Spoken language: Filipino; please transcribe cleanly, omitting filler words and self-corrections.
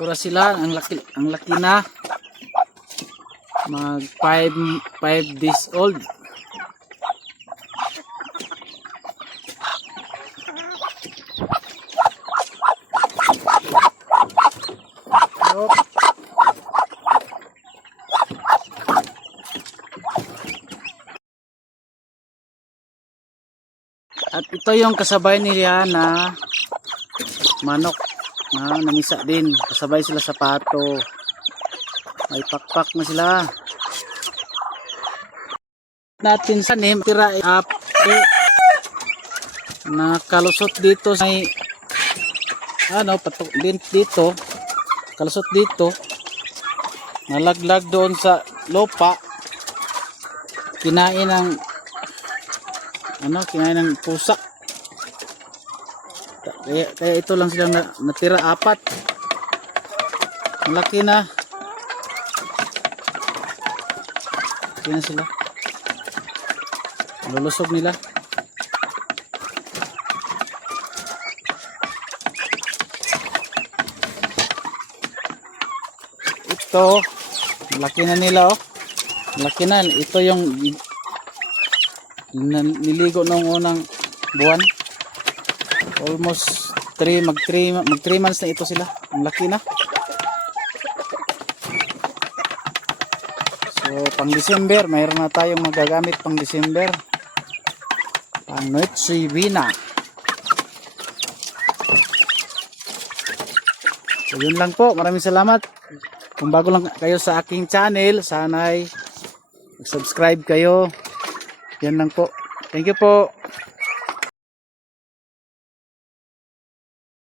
Tura sila, ang laki na. Mag 5 days old. At ito yung kasabay nila na manok na namisa din. Kasabay sila sa pato. May pakpak na sila. Natin sa name tira up na kalusot dito sa ano patok din dito. Kalusot dito. Nalaglag doon sa lupa. Kinain ng pusa. Kaya ito lang silang natira, 4. Malaki na. Malaki na sila. Lulusog nila. Ito, malaki na nila oh. Malaki na. Ito yung niligo nung unang buwan. Almost 3 months na ito sila. Ang laki na. So pang December mayroon na tayong magagamit pang December. Pang Noche Buena. So yun lang po. Maraming salamat. Kung bago lang kayo sa aking channel, sana'y subscribe kayo. Yan lang po. Thank you po.